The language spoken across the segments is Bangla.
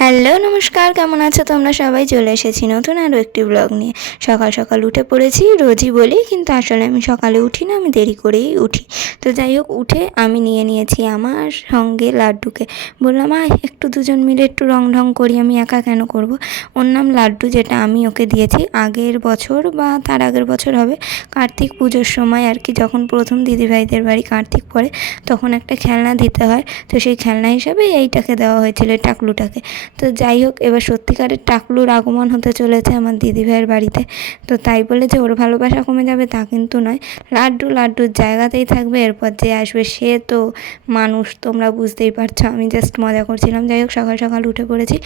হ্যালো নমস্কার, কেমন আছো তোমরা সবাই? চলে এসেছি নতুন আরও একটি ব্লগ নিয়ে। সকাল সকাল উঠে পড়েছি, রোজই বলি, কিন্তু আসলে আমি সকালে উঠি না, আমি দেরি করেই উঠি। তো যাই হোক, উঠে আমি নিয়েছি আমার সঙ্গে লাড্ডুকে। বললাম একটু দুজন মিলে একটু রং ঢং করি, আমি একা কেন করব। ওর নাম লাড্ডু, যেটা আমি ওকে দিয়েছি আগের বছর বা তার আগের বছর হবে, কার্তিক পুজোর সময় আর কি, যখন প্রথম দিদিভাইদের বাড়ি কার্তিক পড়ে তখন একটা খেলনা দিতে হয়। তো সেই খেলনা হিসাবে এইটাকে দেওয়া হয়েছিল, টাকলুটাকে। তো যাই হোক, এবার সত্যিকারের টাকলুর আগমন হতে চলেছে আমার দিদিভাইয়ের বাড়িতে। তো তাই বলে যে ওর ভালোবাসা কমে যাবে তা কিন্তু নয়, লাড্ডুর জায়গাতেই থাকবে। এরপর যে আসবে সে তো মানুষ, তোমরা বুঝতেই পারছো, আমি জাস্ট মজা করছিলাম। যাই হোক, সকাল সকাল উঠে পড়েছি।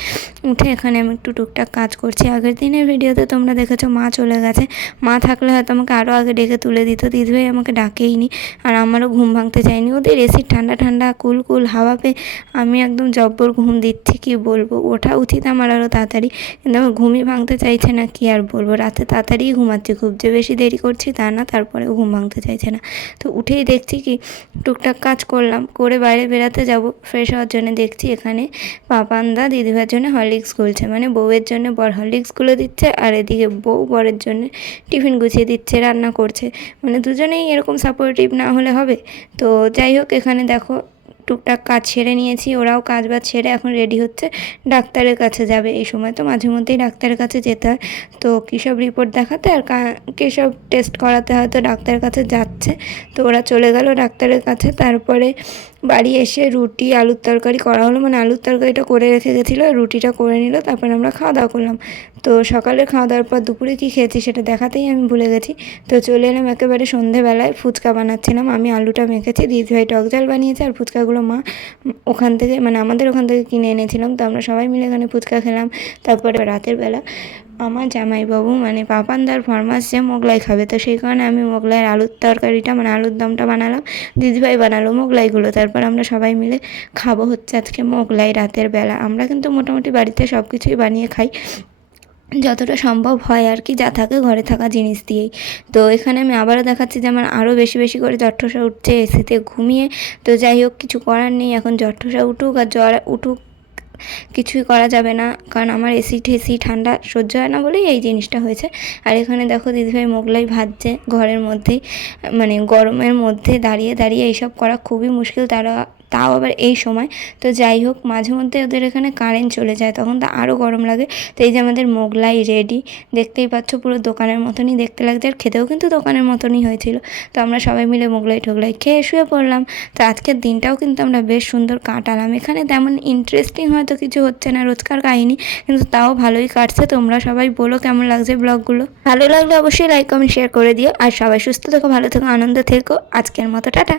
উঠে এখানে আমি একটু টুকটাক কাজ করছি। আগের দিনের ভিডিওতে তোমরা দেখেছো মা চলে গেছে, মা থাকলে হয়তো আমাকে আরও আগে ডেকে তুলে দিত, দিদিভাই আমাকে ডাকেই নি। আর আমারও ঘুম ভাঙতে চাইনি, ওদের এসির ঠান্ডা ঠান্ডা কুল হাওয়া পেয়ে আমি একদম জব্বর ঘুম দিচ্ছি, কি বলবো। ওঠা উচিত আমার আরও তাড়াতাড়ি, কিন্তু আমার ঘুমই ভাঙতে চাইছে না, কি আর বলবো। রাতে তাড়াতাড়িই ঘুমাচ্ছি, খুব যে বেশি দেরি করছি তা না, তারপরেও ঘুম ভাঙতে চাইছে না। তো উঠেই দেখছি কি টুকটাক কাজ করলাম, করে বাইরে বেরাতে যাব ফ্রেশ হওয়ার জন্য। দেখছি এখানে পাপানদা দিদিভাইয়ের জন্য হরলিক্স গুলছে, মানে বউয়ের জন্য বর হরলিক্স গুলে দিচ্ছে, আর এদিকে বউ বরের জন্য টিফিন গুছিয়ে দিচ্ছে, রান্না করছে। মানে দুজনেই এরকম সাপোর্টিভ না হলে হবে? তো যাই হোক, এখানে দেখো টুকটাক কাজ সেরে নিয়েছি, ওরাও কাজ বাজ সেরে এখন রেডি হচ্ছে, ডাক্তারের কাছে যাবে। এই সময় তো মাঝে মধ্যেই ডাক্তারের কাছে যেতে হয়, তো কী সব রিপোর্ট দেখাতে আর কী সব টেস্ট করাতে হয়, তো ডাক্তারের কাছে যাচ্ছে। তো ওরা চলে গেল ডাক্তারের কাছে। তারপরে বাড়ি এসে রুটি আলুর তরকারি করা হলো, মানে আলুর তরকারিটা করে রেখে গেছিলো, রুটিটা করে নিল, তারপরে আমরা খাওয়া দাওয়া করলাম। তো সকালে খাওয়া দাওয়ার পর দুপুরে কী খেয়েছি সেটা দেখাতেই আমি ভুলে গেছি। তো চলে এলাম একেবারে সন্ধেবেলায়, ফুচকা বানাচ্ছিলাম। আমি আলুটা মেখেছি, দিদিভাই টক ঝাল বানিয়েছে, আর ফুচকাগুলো মা ওখান থেকে, মানে আমাদের ওখান থেকে কিনে এনেছিলাম। তো আমরা সবাই মিলে এখানে ফুচকা খেলাম। তারপরে রাতের বেলা আমার জামাইবাবু মানে পাপানদার ফরমাস যে মোগলাই খাবে, তো সেই কারণে আমি মোগলাইয়ের আলুর তরকারিটা, মানে আলুর দমটা বানালাম, দিদিভাই বানালো মোগলাইগুলো। তারপর আমরা সবাই মিলে খাবো হচ্ছে আজকে মোগলাই রাতের বেলা। আমরা কিন্তু মোটামুটি বাড়িতে সব কিছুই বানিয়ে খাই, যতটা সম্ভব হয় আর কি, যা থাকে ঘরে থাকা জিনিস দিয়েই। তো এখানে আমি আবারও দেখাচ্ছি যে আমার আরও বেশি বেশি করে জ্বর-ঠসা উঠছে এসিতে ঘুমিয়ে। তো যাই হোক, কিছু করার নেই, এখন জ্বর-ঠসা উঠুক আর জ্বর উঠুক, কিছুই করা যাবে না, কারণ আমার এসি ঠান্ডা সহ্য হয় না বলেই এই জিনিসটা হয়েছে। আর এখানে দেখো দিদিভাই মোগলাই ভাজছে ঘরের মধ্যেই, মানে গরমের মধ্যে দাঁড়িয়ে দাঁড়িয়ে এইসব করা খুবই মুশকিল, তাও আবার এই সময়। তো যাই হোক, মাঝে মধ্যে ওদের এখানে কারেন্ট চলে যায়, তখন তো আরও গরম লাগে। তো এই যে আমাদের মোগলাই রেডি, দেখতেই পাচ্ছ পুরো দোকানের মতনই দেখতে লাগছে, আর খেতেও কিন্তু দোকানের মতনই হয়েছিল। তো আমরা সবাই মিলে মোগলাই টোগলাই খেয়ে শুয়ে পড়লাম। তো আজকের দিনটাও কিন্তু আমরা বেশ সুন্দর কাটালাম। এখানে তেমন ইন্টারেস্টিং হয়তো কিছু হচ্ছে না, রোজকার কাহিনী, কিন্তু তাও ভালোই কাটছে। তোমরা সবাই বলো কেমন লাগছে ব্লগগুলো। ভালো লাগলে অবশ্যই লাইক কমেন্ট শেয়ার করে দিও, আর সবাই সুস্থ থেকো, ভালো থেকো, আনন্দ থেকো। আজকের মতো টাটা।